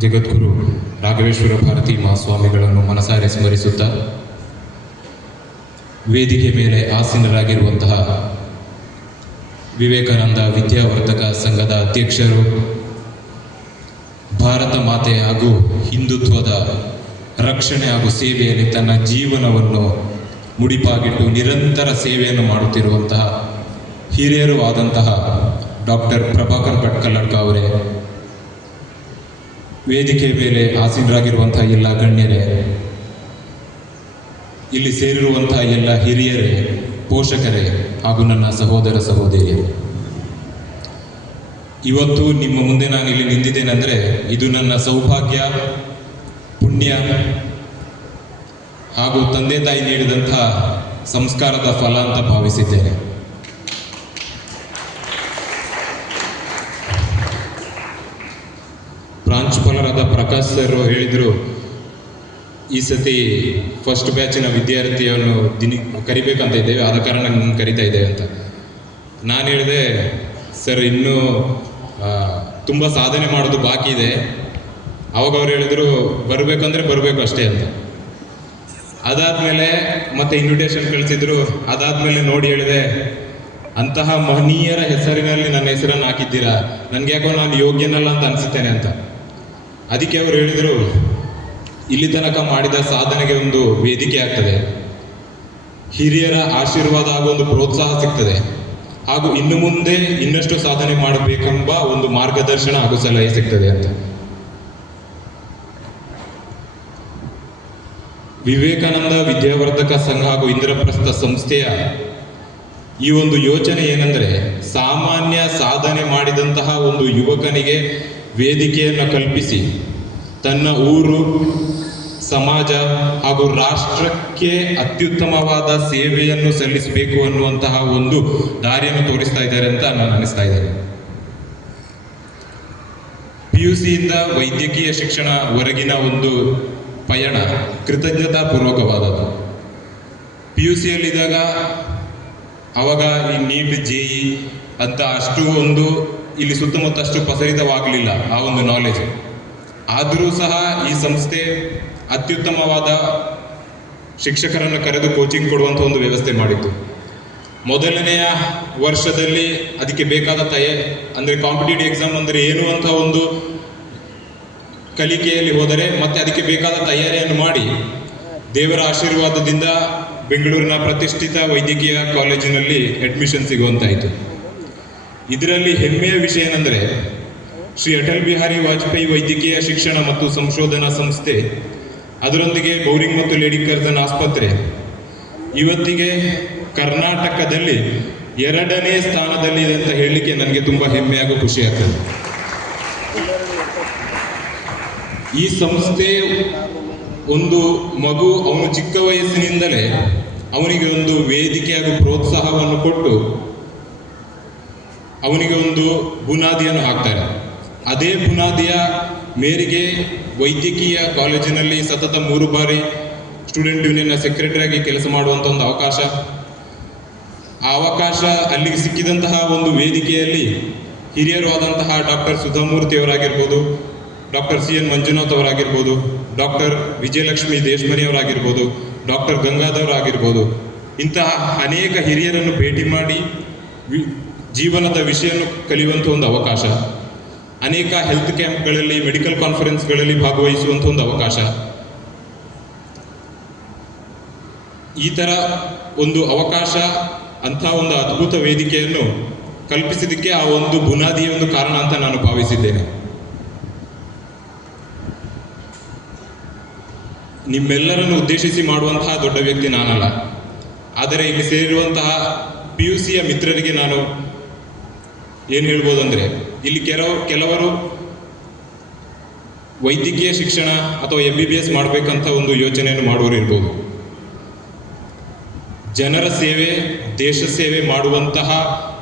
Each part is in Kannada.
ಜಗದ್ಗುರು ರಾಘವೇಶ್ವರ ಭಾರತಿ ಮಹಾಸ್ವಾಮಿಗಳನ್ನು ಮನಸಾರೆ ಸ್ಮರಿಸುತ್ತಾ ವೇದಿಕೆ ಮೇಲೆ ಆಸೀನರಾಗಿರುವಂತಹ ವಿವೇಕಾನಂದ ವಿದ್ಯಾವರ್ಧಕ ಸಂಘದ ಅಧ್ಯಕ್ಷರು, ಭಾರತ ಮಾತೆ ಹಾಗೂ ಹಿಂದುತ್ವದ ರಕ್ಷಣೆ ಹಾಗೂ ಸೇವೆಯಲ್ಲಿ ತನ್ನ ಜೀವನವನ್ನು ಮುಡಿಪಾಗಿಟ್ಟು ನಿರಂತರ ಸೇವೆಯನ್ನು ಮಾಡುತ್ತಿರುವಂತಹ ಹಿರಿಯರು ಆದಂತಹ ಡಾಕ್ಟರ್ ಪ್ರಭಾಕರ್ ಭಟ್ಕಲ್ಲಡ್ಕ ಅವರೇ ವೇದಿಕೆ ಮೇಲೆ ಆಸೀನರಾಗಿರುವಂತಹ ಎಲ್ಲ ಗಣ್ಯರೇ, ಇಲ್ಲಿ ಸೇರಿರುವಂತಹ ಎಲ್ಲ ಹಿರಿಯರೇ, ಪೋಷಕರೇ ಹಾಗೂ ನನ್ನ ಸಹೋದರ ಸಹೋದರಿಯರು. ಇವತ್ತು ನಿಮ್ಮ ಮುಂದೆ ನಾನು ಇಲ್ಲಿ ನಿಂತಿದ್ದೇನೆಂದರೆ ಇದು ನನ್ನ ಸೌಭಾಗ್ಯ, ಪುಣ್ಯ ಹಾಗೂ ತಂದೆ ತಾಯಿ ನೀಡಿದಂಥ ಸಂಸ್ಕಾರದ ಫಲ ಅಂತ ಭಾವಿಸಿದ್ದೇನೆ. ಪ್ರಾಂಶುಪಾಲರಾದ ಪ್ರಕಾಶ್ ಸರ್ ಹೇಳಿದರು, ಈ ಸತಿ ಫಸ್ಟ್ ಬ್ಯಾಚಿನ ವಿದ್ಯಾರ್ಥಿಯನ್ನು ದಿನಿ ಕರಿಬೇಕಂತ ಇದ್ದೇವೆ, ಆದ ಕಾರಣ ನನ್ನ ಕರಿತಾ ಇದ್ದೇವೆ ಅಂತ. ನಾನು ಹೇಳಿದೆ ಸರ್ ಇನ್ನೂ ತುಂಬ ಸಾಧನೆ ಮಾಡೋದು ಬಾಕಿ ಇದೆ. ಅವಾಗ ಅವ್ರು ಹೇಳಿದರು, ಬರಬೇಕಂದ್ರೆ ಬರಬೇಕು ಅಷ್ಟೇ ಅಂತ. ಅದಾದಮೇಲೆ ಮತ್ತೆ ಇನ್ವಿಟೇಷನ್ ಕಳಿಸಿದ್ರು, ಅದಾದಮೇಲೆ ನೋಡಿ ಹೇಳಿದೆ, ಅಂತಹ ಮಹನೀಯರ ಹೆಸರಿನಲ್ಲಿ ನನ್ನ ಹೆಸರನ್ನು ಹಾಕಿದ್ದೀರಾ? ನನಗೆ ಯಾಕೋ ನಾನು ಯೋಗ್ಯನಲ್ಲ ಅಂತ ಅನಿಸುತ್ತೇನೆ ಅಂತ. ಅದಕ್ಕೆ ಅವರು ಹೇಳಿದರು, ಇಲ್ಲಿ ತನಕ ಮಾಡಿದ ಸಾಧನೆಗೆ ಒಂದು ವೇದಿಕೆ ಆಗ್ತದೆ. ಹಿರಿಯರ ಆಶೀರ್ವಾದ ಹಾಗೂ ಒಂದು ಪ್ರೋತ್ಸಾಹ ಸಿಗ್ತದೆ. ಹಾಗೂ ಇನ್ನು ಮುಂದೆ ಇನ್ನಷ್ಟು ಸಾಧನೆ ಮಾಡಬೇಕೆಂಬ ಒಂದು ಮಾರ್ಗದರ್ಶನ ಹಾಗೂ ಸಲಹೆ ಸಿಗ್ತದೆ ಅಂತ. ವಿವೇಕಾನಂದ ವಿದ್ಯಾವರ್ಧಕ ಸಂಘ ಹಾಗೂ ಇಂದ್ರಪ್ರಸ್ಥ ಸಂಸ್ಥೆಯ ಈ ಒಂದು ಯೋಚನೆ ಏನೆಂದರೆ, ಸಾಮಾನ್ಯ ಸಾಧನೆ ಮಾಡಿದಂತಹ ಒಂದು ಯುವಕನಿಗೆ ವೇದಿಕೆಯನ್ನು ಕಲ್ಪಿಸಿ ತನ್ನ ಊರು, ಸಮಾಜ ಹಾಗೂ ರಾಷ್ಟ್ರಕ್ಕೆ ಅತ್ಯುತ್ತಮವಾದ ಸೇವೆಯನ್ನು ಸಲ್ಲಿಸಬೇಕು ಅನ್ನುವಂತಹ ಒಂದು ದಾರಿಯನ್ನು ತೋರಿಸ್ತಾ ಇದ್ದಾರೆ ಅಂತ ನಾನು ಅನಿಸ್ತಾ ಇದ್ದೇನೆ. ಪಿ ಯು ಸಿಯಿಂದ ವೈದ್ಯಕೀಯ ಶಿಕ್ಷಣವರೆಗಿನ ಒಂದು ಪಯಣ ಕೃತಜ್ಞತಾ ಪೂರ್ವಕವಾದದ್ದು. ಪಿ ಯು ಸಿಯಲ್ಲಿದ್ದಾಗ ಅವಾಗ ಈ ನೀಟ್ ಜೆಇ ಅಂತ ಅಷ್ಟು ಒಂದು ಇಲ್ಲಿ ಸುತ್ತಮುತ್ತ ಅಷ್ಟು ಪ್ರಸರಿತವಾಗಲಿಲ್ಲ ಆ ಒಂದು ನಾಲೆಜ್ ಆದರೂ ಸಹ ಈ ಸಂಸ್ಥೆ ಅತ್ಯುತ್ತಮವಾದ ಶಿಕ್ಷಕರನ್ನು ಕರೆದು ಕೋಚಿಂಗ್ ಕೊಡುವಂಥ ಒಂದು ವ್ಯವಸ್ಥೆ ಮಾಡಿತ್ತು. ಮೊದಲನೆಯ ವರ್ಷದಲ್ಲಿ ಅದಕ್ಕೆ ಬೇಕಾದ ತಯ, ಅಂದರೆ ಕಾಂಪಿಟೇಟಿವ್ ಎಕ್ಸಾಮ್ ಅಂದರೆ ಏನು ಅಂತ ಒಂದು ಕಲಿಕೆಯಲ್ಲಿ ಹೋದರೆ ಮತ್ತೆ ಅದಕ್ಕೆ ಬೇಕಾದ ತಯಾರಿಯನ್ನು ಮಾಡಿ ದೇವರ ಆಶೀರ್ವಾದದಿಂದ ಬೆಂಗಳೂರಿನ ಪ್ರತಿಷ್ಠಿತ ವೈದ್ಯಕೀಯ ಕಾಲೇಜಿನಲ್ಲಿ ಅಡ್ಮಿಷನ್ ಸಿಗುವಂತಾಯಿತು. ಇದರಲ್ಲಿ ಹೆಮ್ಮೆಯ ವಿಷಯ ಏನೆಂದರೆ, ಶ್ರೀ ಅಟಲ್ ಬಿಹಾರಿ ವಾಜಪೇಯಿ ವೈದ್ಯಕೀಯ ಶಿಕ್ಷಣ ಮತ್ತು ಸಂಶೋಧನಾ ಸಂಸ್ಥೆ, ಅದರೊಂದಿಗೆ ಬೌರಿಂಗ್ ಮತ್ತು ಲೇಡಿ ಕರ್ಜನ್ ಆಸ್ಪತ್ರೆ, ಇವತ್ತಿಗೆ ಕರ್ನಾಟಕದಲ್ಲಿ ಎರಡನೇ ಸ್ಥಾನದಲ್ಲಿ ಇದೆ ಅಂತ ಹೇಳಲಿಕ್ಕೆ ನನಗೆ ತುಂಬ ಹೆಮ್ಮೆ ಹಾಗೂ ಖುಷಿ ಆಗ್ತದೆ. ಈ ಸಂಸ್ಥೆ ಒಂದು ಮಗು, ಅವನು ಚಿಕ್ಕ ವಯಸ್ಸಿನಿಂದಲೇ ಅವನಿಗೆ ಒಂದು ವೇದಿಕೆ ಹಾಗೂ ಪ್ರೋತ್ಸಾಹವನ್ನು ಕೊಟ್ಟು ಅವನಿಗೆ ಒಂದು ಬುನಾದಿಯನ್ನು ಹಾಕ್ತಾರೆ. ಅದೇ ಬುನಾದಿಯ ಮೇರೆಗೆ ವೈದ್ಯಕೀಯ ಕಾಲೇಜಿನಲ್ಲಿ ಸತತ ಮೂರು ಬಾರಿ ಸ್ಟೂಡೆಂಟ್ ಯೂನಿಯನ್ನ ಸೆಕ್ರೆಟರಿಯಾಗಿ ಕೆಲಸ ಮಾಡುವಂಥ ಒಂದು ಅವಕಾಶ. ಆ ಅವಕಾಶ ಅಲ್ಲಿಗೆ ಸಿಕ್ಕಿದಂತಹ ಒಂದು ವೇದಿಕೆಯಲ್ಲಿ ಹಿರಿಯರು ಆದಂತಹ doctor Sudha Murthy ಅವರಾಗಿರ್ಬೋದು, doctor C N Manjunath ಅವರಾಗಿರ್ಬೋದು, ಡಾಕ್ಟರ್ ವಿಜಯಲಕ್ಷ್ಮಿ ದೇಶಮನಿ ಅವರಾಗಿರ್ಬೋದು, ಡಾಕ್ಟರ್ ಗಂಗಾಧರ್ ಆಗಿರ್ಬೋದು ಇಂತಹ ಅನೇಕ ಹಿರಿಯರನ್ನು ಭೇಟಿ ಮಾಡಿ ಜೀವನದ ವಿಷಯವನ್ನು ಕಲಿಯುವಂಥ ಒಂದು ಅವಕಾಶ. ಅನೇಕ ಹೆಲ್ತ್ ಕ್ಯಾಂಪ್ಗಳಲ್ಲಿ ಮೆಡಿಕಲ್ ಕಾನ್ಫರೆನ್ಸ್ಗಳಲ್ಲಿ ಭಾಗವಹಿಸುವಂಥ ಒಂದು ಅವಕಾಶ. ಈ ಥರ ಒಂದು ಅವಕಾಶ, ಅಂಥ ಒಂದು ಅದ್ಭುತ ವೇದಿಕೆಯನ್ನು ಕಲ್ಪಿಸಿದ್ದಕ್ಕೆ ಆ ಒಂದು ಬುನಾದಿಯ ಒಂದು ಕಾರಣ ಅಂತ ನಾನು ಭಾವಿಸಿದ್ದೇನೆ. ನಿಮ್ಮೆಲ್ಲರನ್ನು ಉದ್ದೇಶಿಸಿ ಮಾಡುವಂತಹ ದೊಡ್ಡ ವ್ಯಕ್ತಿ ನಾನಲ್ಲ. ಆದರೆ ಇಲ್ಲಿ ಸೇರಿರುವಂತಹ ಪಿ ಯು ಸಿಯ ಮಿತ್ರರಿಗೆ ನಾನು ಏನು ಹೇಳ್ಬೋದು ಅಂದರೆ, ಇಲ್ಲಿ ಕೆಲವು, ಕೆಲವರು ವೈದ್ಯಕೀಯ ಶಿಕ್ಷಣ ಅಥವಾ ಎಂ ಬಿ ಬಿ ಎಸ್ ಮಾಡಬೇಕಂತ ಒಂದು ಯೋಚನೆಯನ್ನು ಮಾಡುವವರು ಇರ್ಬೋದು. ಜನರ ಸೇವೆ, ದೇಶ ಸೇವೆ ಮಾಡುವಂತಹ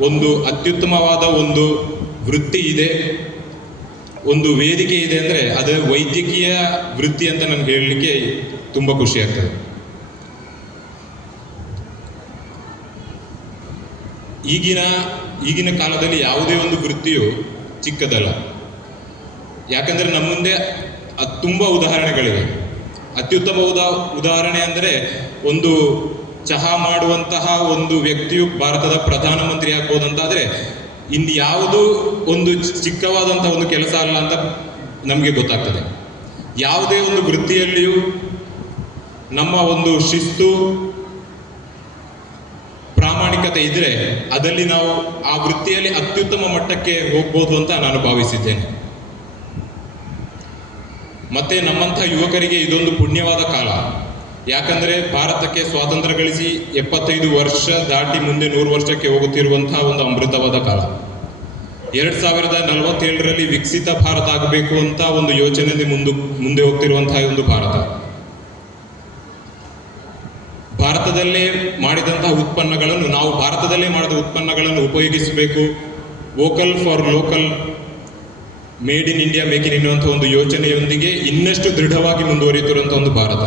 ಒಂದು ಅತ್ಯುತ್ತಮವಾದ ಒಂದು ವೃತ್ತಿ ಇದೆ. ಒಂದು ವೇದಿಕೆ ಇದೆ ಅಂದರೆ, ಅದು ವೈದ್ಯಕೀಯ ವೃತ್ತಿ ಅಂತ ನನಗೆ ಹೇಳಲಿಕ್ಕೆ ತುಂಬ ಖುಷಿ ಆಗ್ತದೆ. ಈಗಿನ ಈಗಿನ ಕಾಲದಲ್ಲಿ ಯಾವುದೇ ಒಂದು ವೃತ್ತಿಯು ಚಿಕ್ಕದಲ್ಲ. ಯಾಕಂದರೆ ನಮ್ಮ ಮುಂದೆ ಅದು ತುಂಬ ಉದಾಹರಣೆಗಳಿವೆ. ಅತ್ಯುತ್ತಮ ಉದಾ ಉದಾಹರಣೆ ಅಂದರೆ ಒಂದು ಚಹಾ ಮಾಡುವಂತಹ ಒಂದು ವ್ಯಕ್ತಿಯು ಭಾರತದ ಪ್ರಧಾನಮಂತ್ರಿ ಆಗ್ಬೋದಂತಾದರೆ ಇನ್ನು ಯಾವುದು ಒಂದು ಚಿಕ್ಕವಾದಂಥ ಒಂದು ಕೆಲಸ ಅಲ್ಲ ಅಂತ ನಮಗೆ ಗೊತ್ತಾಗ್ತದೆ. ಯಾವುದೇ ಒಂದು ವೃತ್ತಿಯಲ್ಲಿಯೂ ನಮ್ಮ ಒಂದು ಶಿಸ್ತು ಪ್ರಾಮಾಣಿಕತೆ ಇದ್ರೆ ಅದಲ್ಲಿ ನಾವು ಆ ವೃತ್ತಿಯಲ್ಲಿ ಅತ್ಯುತ್ತಮ ಮಟ್ಟಕ್ಕೆ ಹೋಗ್ಬೋದು ಅಂತ ನಾನು ಭಾವಿಸಿದ್ದೇನೆ. ಮತ್ತೆ ನಮ್ಮಂಥ ಯುವಕರಿಗೆ ಇದೊಂದು ಪುಣ್ಯವಾದ ಕಾಲ. ಯಾಕಂದ್ರೆ ಭಾರತಕ್ಕೆ ಸ್ವಾತಂತ್ರ್ಯ ಗಳಿಸಿ ಎಪ್ಪತ್ತೈದು ವರ್ಷ ದಾಟಿ ಮುಂದೆ ನೂರು ವರ್ಷಕ್ಕೆ ಹೋಗುತ್ತಿರುವಂತಹ ಒಂದು ಅಮೃತವಾದ ಕಾಲ. ಎರಡ್ ಸಾವಿರದ ನಲವತ್ತೇಳರಲ್ಲಿ ವಿಕಸಿತ ಭಾರತ ಆಗಬೇಕು ಅಂತ ಒಂದು ಯೋಚನೆ ಮುಂದೆ ಮುಂದೆ ಹೋಗ್ತಿರುವಂತಹ ಒಂದು ಭಾರತ. ಭಾರತದಲ್ಲೇ ಮಾಡಿದಂತಹ ಉತ್ಪನ್ನಗಳನ್ನು ನಾವು ಭಾರತದಲ್ಲೇ ಮಾಡಿದ ಉತ್ಪನ್ನಗಳನ್ನು ಉಪಯೋಗಿಸಬೇಕು. Vocal for local, made in India, make in ಎನ್ನುವಂಥ ಒಂದು ಯೋಚನೆಯೊಂದಿಗೆ ಇನ್ನಷ್ಟು ದೃಢವಾಗಿ ಮುಂದುವರಿಯುತ್ತಿರುವಂಥ ಒಂದು ಭಾರತ.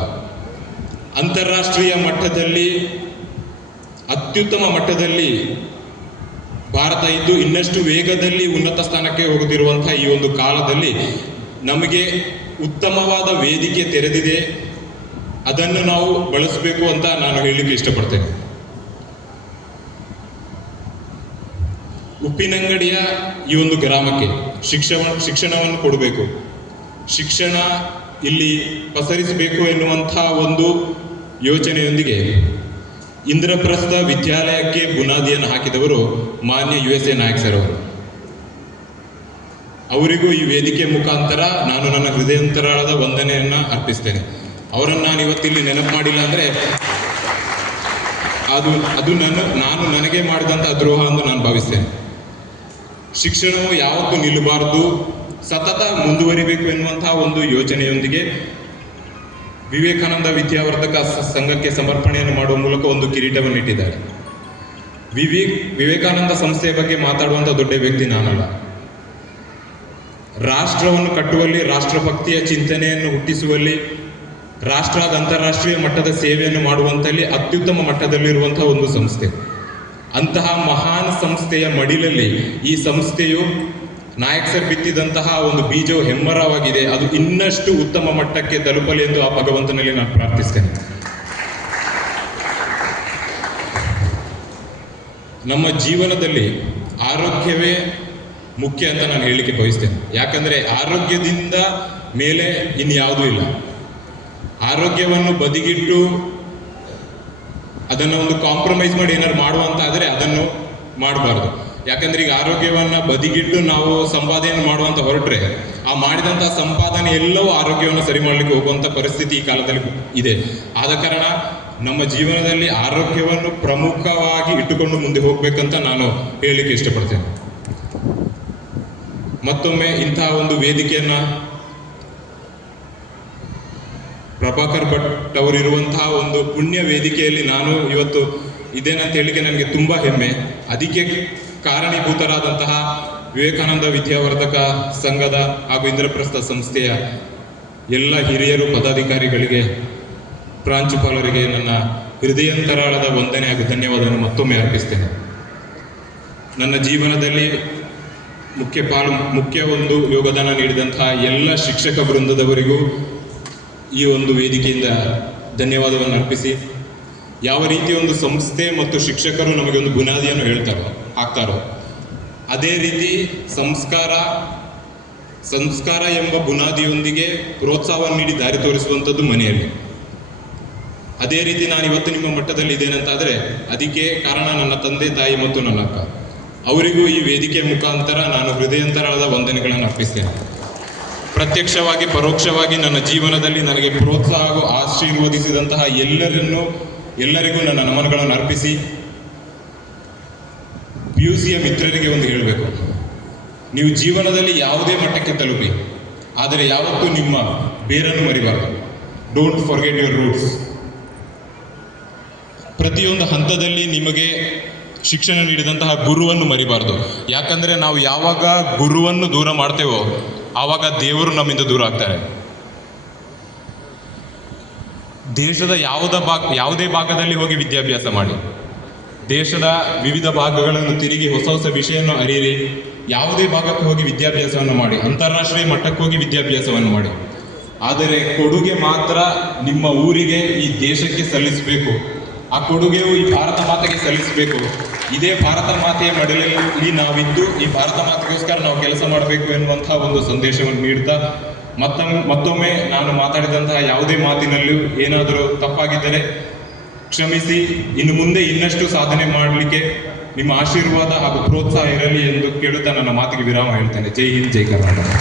ಅಂತಾರಾಷ್ಟ್ರೀಯ ಮಟ್ಟದಲ್ಲಿ, ಅತ್ಯುತ್ತಮ ಮಟ್ಟದಲ್ಲಿ ಭಾರತ ಇದ್ದು ಇನ್ನಷ್ಟು ವೇಗದಲ್ಲಿ ಉನ್ನತ ಸ್ಥಾನಕ್ಕೆ ಹೋಗುತ್ತಿರುವಂತಹ ಈ ಒಂದು ಕಾಲದಲ್ಲಿ ನಮಗೆ ಉತ್ತಮವಾದ ವೇದಿಕೆ ತೆರೆದಿದೆ. ಅದನ್ನು ನಾವು ಬಳಸಬೇಕು ಅಂತ ನಾನು ಹೇಳಲಿಕ್ಕೆ ಇಷ್ಟಪಡ್ತೇನೆ. ಉಪ್ಪಿನಂಗಡಿಯ ಈ ಒಂದು ಗ್ರಾಮಕ್ಕೆ ಶಿಕ್ಷಣ ಶಿಕ್ಷಣವನ್ನು ಕೊಡಬೇಕು. ಶಿಕ್ಷಣ ಇಲ್ಲಿ ಪಸರಿಸಬೇಕು ಎನ್ನುವಂತಹ ಒಂದು ಯೋಚನೆಯೊಂದಿಗೆ ಇಂದ್ರಪ್ರಸ್ಥ ವಿದ್ಯಾಲಯಕ್ಕೆ ಬುನಾದಿಯನ್ನು ಹಾಕಿದವರು ಮಾನ್ಯ U S A Nayak sir ಅವರು. ಅವರಿಗೂ ಈ ವೇದಿಕೆ ಮುಖಾಂತರ ನಾನು ನನ್ನ ಹೃದಯಂತರಾಳದ ವಂದನೆಯನ್ನು ಅರ್ಪಿಸ್ತೇನೆ. ಅವರನ್ನು ನಾನು ಇವತ್ತಿಲ್ಲಿ ನೆನಪು ಮಾಡಿಲ್ಲ ಅಂದರೆ ಅದು ಅದು ನನ್ನ, ನಾನು ನನಗೆ ಮಾಡಿದಂಥ ದ್ರೋಹ ಎಂದು ನಾನು ಭಾವಿಸ್ತೇನೆ. ಶಿಕ್ಷಣವು ಯಾವತ್ತೂ ನಿಲ್ಲಬಾರದು, ಸತತ ಮುಂದುವರಿಬೇಕು ಎನ್ನುವಂತಹ ಒಂದು ಯೋಚನೆಯೊಂದಿಗೆ ವಿವೇಕಾನಂದ ವಿದ್ಯಾವರ್ಧಕ ಸಂಘಕ್ಕೆ ಸಮರ್ಪಣೆಯನ್ನು ಮಾಡುವ ಮೂಲಕ ಒಂದು ಕಿರೀಟವನ್ನು ಇಟ್ಟಿದ್ದಾರೆ. ವಿವೇಕ್ ವಿವೇಕಾನಂದ ಸಂಸ್ಥೆಯ ಬಗ್ಗೆ ಮಾತಾಡುವಂಥ ದೊಡ್ಡ ವ್ಯಕ್ತಿ ನಾನಲ್ಲ. ರಾಷ್ಟ್ರವನ್ನು ಕಟ್ಟುವಲ್ಲಿ, ರಾಷ್ಟ್ರಭಕ್ತಿಯ ಚಿಂತನೆಯನ್ನು ಹುಟ್ಟಿಸುವಲ್ಲಿ ರಾಷ್ಟ್ರ ಹಾಗೂ ಅಂತಾರಾಷ್ಟ್ರೀಯ ಮಟ್ಟದ ಸೇವೆಯನ್ನು ಮಾಡುವಂತಲ್ಲಿ ಅತ್ಯುತ್ತಮ ಮಟ್ಟದಲ್ಲಿರುವಂತಹ ಒಂದು ಸಂಸ್ಥೆ. ಅಂತಹ ಮಹಾನ್ ಸಂಸ್ಥೆಯ ಮಡಿಲಲ್ಲಿ ಈ ಸಂಸ್ಥೆಯು ನಾಯಕ್ ಸರ್ ಬಿತ್ತಿದಂತಹ ಒಂದು ಬೀಜವು ಹೆಮ್ಮರವಾಗಿದೆ. ಅದು ಇನ್ನಷ್ಟು ಉತ್ತಮ ಮಟ್ಟಕ್ಕೆ ತಲುಪಲಿ ಎಂದು ಆ ಭಗವಂತನಲ್ಲಿ ನಾನು ಪ್ರಾರ್ಥಿಸ್ತೇನೆ. ನಮ್ಮ ಜೀವನದಲ್ಲಿ ಆರೋಗ್ಯವೇ ಮುಖ್ಯ ಅಂತ ನಾನು ಹೇಳಲಿಕ್ಕೆ ಬಯಸ್ತೇನೆ. ಯಾಕಂದ್ರೆ ಆರೋಗ್ಯದಿಂದ ಮೇಲೆ ಇನ್ಯಾವುದೂ ಇಲ್ಲ. ಆರೋಗ್ಯವನ್ನು ಬದಿಗಿಟ್ಟು ಅದನ್ನು ಒಂದು ಕಾಂಪ್ರಮೈಸ್ ಮಾಡಿ ಏನಾದ್ರು ಮಾಡುವಂತ ಆದರೆ ಅದನ್ನು ಮಾಡಬಾರ್ದು. ಯಾಕಂದ್ರೆ ಈಗ ಆರೋಗ್ಯವನ್ನ ಬದಿಗಿಟ್ಟು ನಾವು ಸಂಪಾದನೆ ಮಾಡುವಂತ ಹೊರಟ್ರೆ ಆ ಮಾಡಿದಂತಹ ಸಂಪಾದನೆ ಎಲ್ಲವೂ ಆರೋಗ್ಯವನ್ನು ಸರಿ ಮಾಡಲಿಕ್ಕೆ ಹೋಗುವಂತ ಪರಿಸ್ಥಿತಿ ಈ ಕಾಲದಲ್ಲಿ ಇದೆ. ಆದ ಕಾರಣ ನಮ್ಮ ಜೀವನದಲ್ಲಿ ಆರೋಗ್ಯವನ್ನು ಪ್ರಮುಖವಾಗಿ ಇಟ್ಟುಕೊಂಡು ಮುಂದೆ ಹೋಗ್ಬೇಕಂತ ನಾನು ಹೇಳಲಿಕ್ಕೆ ಇಷ್ಟಪಡ್ತೇನೆ. ಮತ್ತೊಮ್ಮೆ ಇಂತಹ ಒಂದು ವೇದಿಕೆಯನ್ನ ಪ್ರಭಾಕರ್ ಭಟ್ ಅವರಿರುವಂತಹ ಒಂದು ಪುಣ್ಯ ವೇದಿಕೆಯಲ್ಲಿ ನಾನು ಇವತ್ತು ಇದೇನಂತ ಹೇಳಿಕೆ ನನಗೆ ತುಂಬಾ ಹೆಮ್ಮೆ. ಅದಕ್ಕೆ ಕಾರಣೀಭೂತರಾದಂತಹ ವಿವೇಕಾನಂದ ವಿದ್ಯಾವರ್ಧಕ ಸಂಘದ ಹಾಗೂ ಇಂದ್ರಪ್ರಸ್ಥ ಸಂಸ್ಥೆಯ ಎಲ್ಲ ಹಿರಿಯರು ಪದಾಧಿಕಾರಿಗಳಿಗೆ, ಪ್ರಾಂಶುಪಾಲರಿಗೆ ನನ್ನ ಹೃದಯಂತರಾಳದ ವಂದನೆ ಹಾಗೂ ಧನ್ಯವಾದವನ್ನು ಮತ್ತೊಮ್ಮೆ ಅರ್ಪಿಸ್ತೇನೆ. ನನ್ನ ಜೀವನದಲ್ಲಿ ಮುಖ್ಯ ಪಾಲು ಮುಖ್ಯ ಒಂದು ಯೋಗದಾನ ನೀಡಿದಂತಹ ಎಲ್ಲ ಶಿಕ್ಷಕ ವೃಂದದವರಿಗೂ ಈ ಒಂದು ವೇದಿಕೆಯಿಂದ ಧನ್ಯವಾದವನ್ನು ಅರ್ಪಿಸಿ. ಯಾವ ರೀತಿ ಒಂದು ಸಂಸ್ಥೆ ಮತ್ತು ಶಿಕ್ಷಕರು ನಮಗೆ ಒಂದು ಬುನಾದಿಯನ್ನು ಹೇಳ್ತಾರೋ, ಹಾಕ್ತಾರೋ, ಅದೇ ರೀತಿ ಸಂಸ್ಕಾರ ಸಂಸ್ಕಾರ ಎಂಬ ಬುನಾದಿಯೊಂದಿಗೆ ಪ್ರೋತ್ಸಾಹವನ್ನು ನೀಡಿ ದಾರಿ ತೋರಿಸುವಂಥದ್ದು ಮನೆಯಲ್ಲಿ. ಅದೇ ರೀತಿ ನಾನು ಇವತ್ತು ನಿಮ್ಮ ಮಟ್ಟದಲ್ಲಿ ಇದ್ದೇನಂತಾದರೆ ಅದಕ್ಕೆ ಕಾರಣ ನನ್ನ ತಂದೆ, ತಾಯಿ ಮತ್ತು ನನ್ನ ಅಕ್ಕ. ಅವರಿಗೂ ಈ ವೇದಿಕೆ ಮುಖಾಂತರ ನಾನು ಹೃದಯಂತರಾದ ವಂದನೆಗಳನ್ನು ಅರ್ಪಿಸ್ತೇನೆ. ಪ್ರತ್ಯಕ್ಷವಾಗಿ, ಪರೋಕ್ಷವಾಗಿ ನನ್ನ ಜೀವನದಲ್ಲಿ ನನಗೆ ಪ್ರೋತ್ಸಾಹ ಹಾಗೂ ಆಶೀರ್ವದಿಸಿದಂತಹ ಎಲ್ಲರನ್ನು, ಎಲ್ಲರಿಗೂ ನನ್ನ ನಮನಗಳನ್ನು ಅರ್ಪಿಸಿ ಪಿ ಸಿಯ ಮಿತ್ರರಿಗೆ ಒಂದು ಹೇಳಬೇಕು. ನೀವು ಜೀವನದಲ್ಲಿ ಯಾವುದೇ ಮಟ್ಟಕ್ಕೆ ತಲುಪಿ, ಆದರೆ ಯಾವತ್ತೂ ನಿಮ್ಮ ಬೇರನ್ನು ಮರಿಬಾರದು. ಡೋಂಟ್ ಫಾರ್ಗೆಟ್ ಯುವರ್ ರೂಟ್ಸ್ ಪ್ರತಿಯೊಂದು ಹಂತದಲ್ಲಿ ನಿಮಗೆ ಶಿಕ್ಷಣ ನೀಡಿದಂತಹ ಗುರುವನ್ನು ಮರಿಬಾರದು. ಯಾಕಂದರೆ ನಾವು ಯಾವಾಗ ಗುರುವನ್ನು ದೂರ ಮಾಡ್ತೇವೋ ಆವಾಗ ದೇವರು ನಮ್ಮಿಂದ ದೂರ ಆಗ್ತಾರೆ. ದೇಶದ ಯಾವುದ ಭಾಗ, ಯಾವುದೇ ಭಾಗದಲ್ಲಿ ಹೋಗಿ ವಿದ್ಯಾಭ್ಯಾಸ ಮಾಡಿ. ದೇಶದ ವಿವಿಧ ಭಾಗಗಳನ್ನು ತಿರುಗಿ ಹೊಸ ಹೊಸ ವಿಷಯವನ್ನು ಅರಿಯಿರಿ ಯಾವುದೇ ಭಾಗಕ್ಕೆ ಹೋಗಿ ವಿದ್ಯಾಭ್ಯಾಸವನ್ನು ಮಾಡಿ. ಅಂತಾರಾಷ್ಟ್ರೀಯ ಮಟ್ಟಕ್ಕೆ ಹೋಗಿ ವಿದ್ಯಾಭ್ಯಾಸವನ್ನು ಮಾಡಿ. ಆದರೆ ಕೊಡುಗೆ ಮಾತ್ರ ನಿಮ್ಮ ಊರಿಗೆ, ಈ ದೇಶಕ್ಕೆ ಸಲ್ಲಿಸಬೇಕು. ಆ ಕೊಡುಗೆಯು ಈ ಭಾರತ ಮಾತೆಗೆ ಸಲ್ಲಿಸಬೇಕು. ಇದೇ ಭಾರತ ಮಾತೆಯ ಮಡಲಲ್ಲಿ ನಾವಿದ್ದು, ಈ ಭಾರತ ಮಾತೆಗೋಸ್ಕರ ನಾವು ಕೆಲಸ ಮಾಡಬೇಕು ಎನ್ನುವಂತಹ ಒಂದು ಸಂದೇಶವನ್ನು ನೀಡ್ತಾ ಮತ್ತೊಮ್ಮೆ ಮತ್ತೊಮ್ಮೆ ನಾನು ಮಾತಾಡಿದಂತಹ ಯಾವುದೇ ಮಾತಿನಲ್ಲೂ ಏನಾದರೂ ತಪ್ಪಾಗಿದ್ದರೆ ಕ್ಷಮಿಸಿ, ಇನ್ನು ಮುಂದೆ ಇನ್ನಷ್ಟು ಸಾಧನೆ ಮಾಡಲಿಕ್ಕೆ ನಿಮ್ಮ ಆಶೀರ್ವಾದ ಹಾಗೂ ಪ್ರೋತ್ಸಾಹ ಇರಲಿ ಎಂದು ಕೇಳುತ್ತಾ ನನ್ನ ಮಾತಿಗೆ ವಿರಾಮ ಹೇಳ್ತೇನೆ. ಜೈ ಹಿಂದ್, ಜೈ ಕರ್ನಾಟಕ.